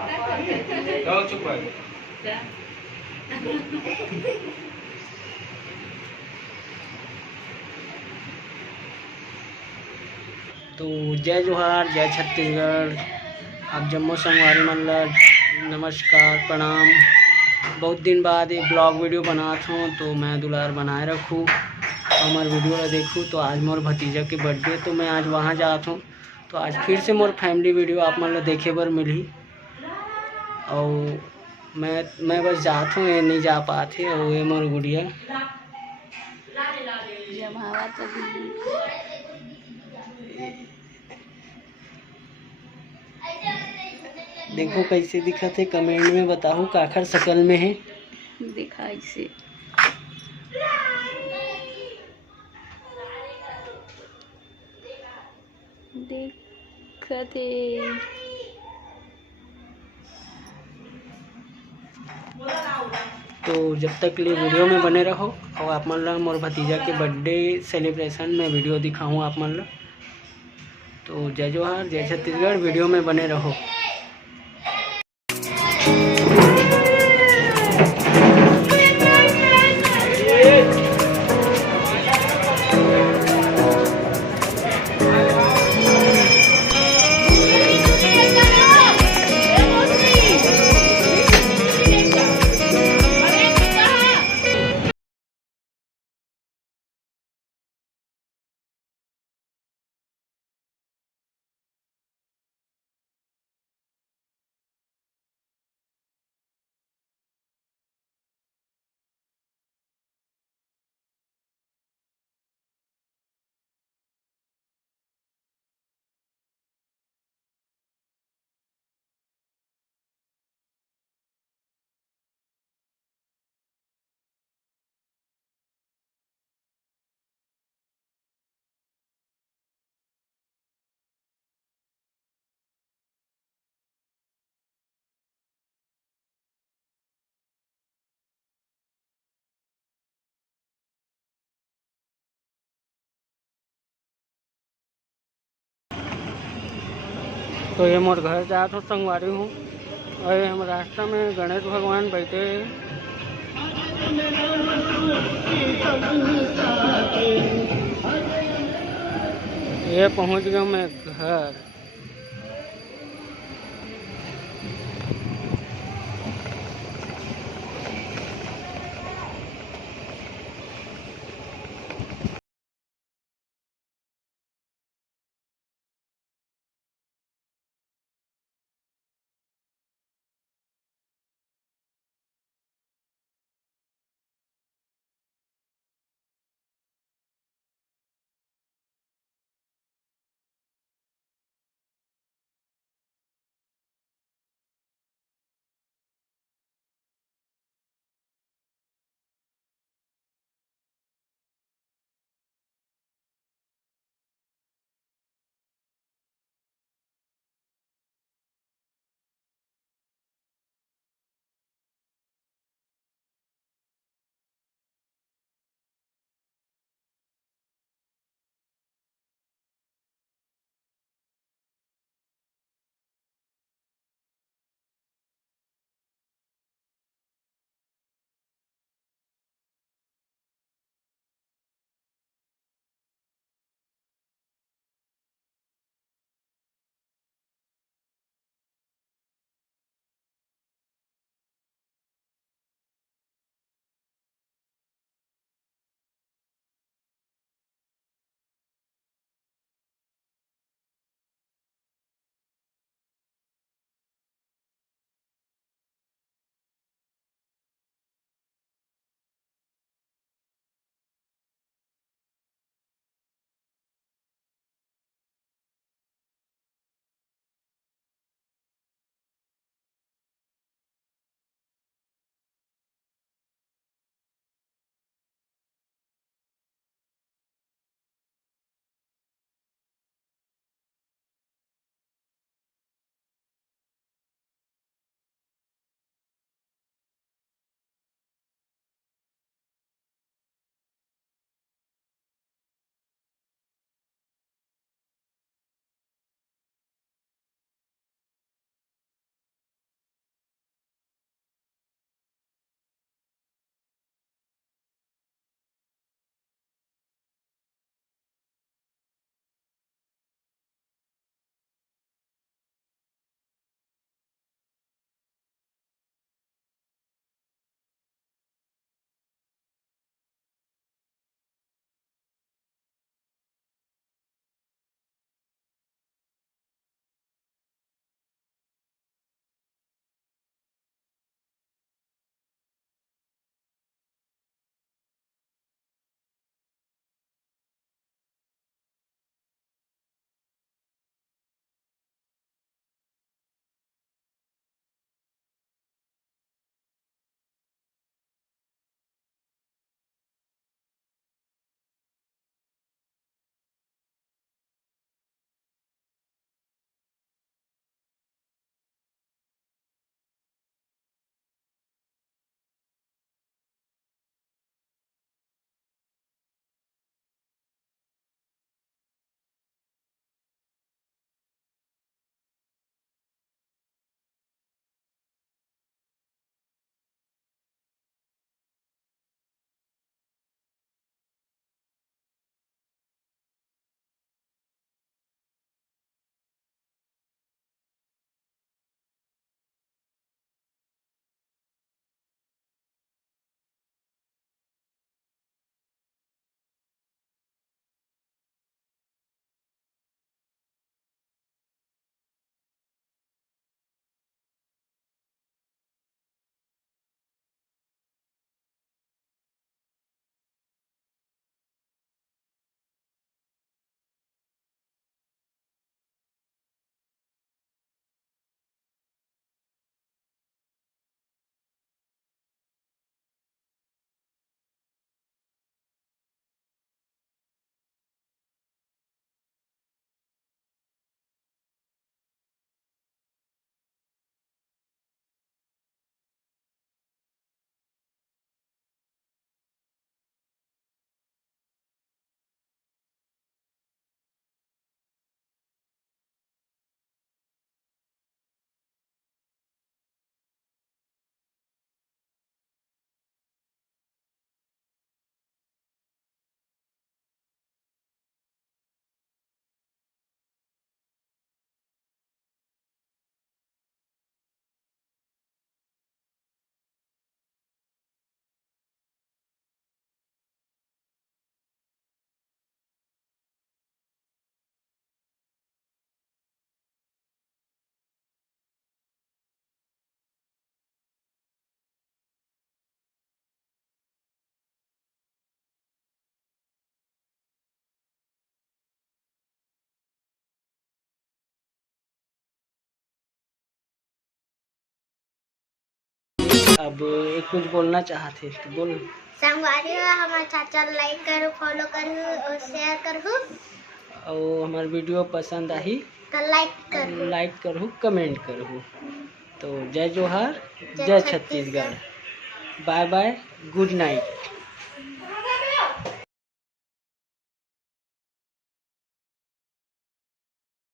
जाओ चुप रहो। तो जय जोहार, जय छत्तीसगढ़। आप जम्मू संगवारी मतलब नमस्कार, प्रणाम। बहुत दिन बाद एक ब्लॉग वीडियो बनात हूँ, तो मैं दुलार बनाए रखूँ हमार वीडियो ला देखूँ। तो आज मोर भतीजा के बर्थडे, तो मैं आज वहाँ जात हूँ। तो आज फिर से मोर फैमिली वीडियो आप मन ला देखे बर मिलही। और मैं बस जात हूँ, ये नहीं जा पाते। और ये मोर गुड़िया देखो कैसे दिखत है, कमेंट में बताओ काखर शकल में है। दिखाई से देखते। तो जब तक लिए वीडियो में बने रहो। और आप मन ला मोर भतीजा के बर्थडे सेलिब्रेशन में वीडियो दिखाऊँ आप मन ला। तो जय जोहार, जय छत्तीसगढ़। वीडियो में बने रहो। तो ये मोर घर जात हो संगवारी हूँ। और हम रास्ता में गणेश भगवान बैठे। ये पहुँच गया मैं घर। अब कुछ बोलना चाहते तो बोल। संगवारी हो हमारे चाचा लाइक करो, फॉलो करो और शेयर करो, और हमारे वीडियो पसंद आई तो लाइक करो, कमेंट करो। तो जय जोहार, जय Chhattisgarh. Bye bye, good night.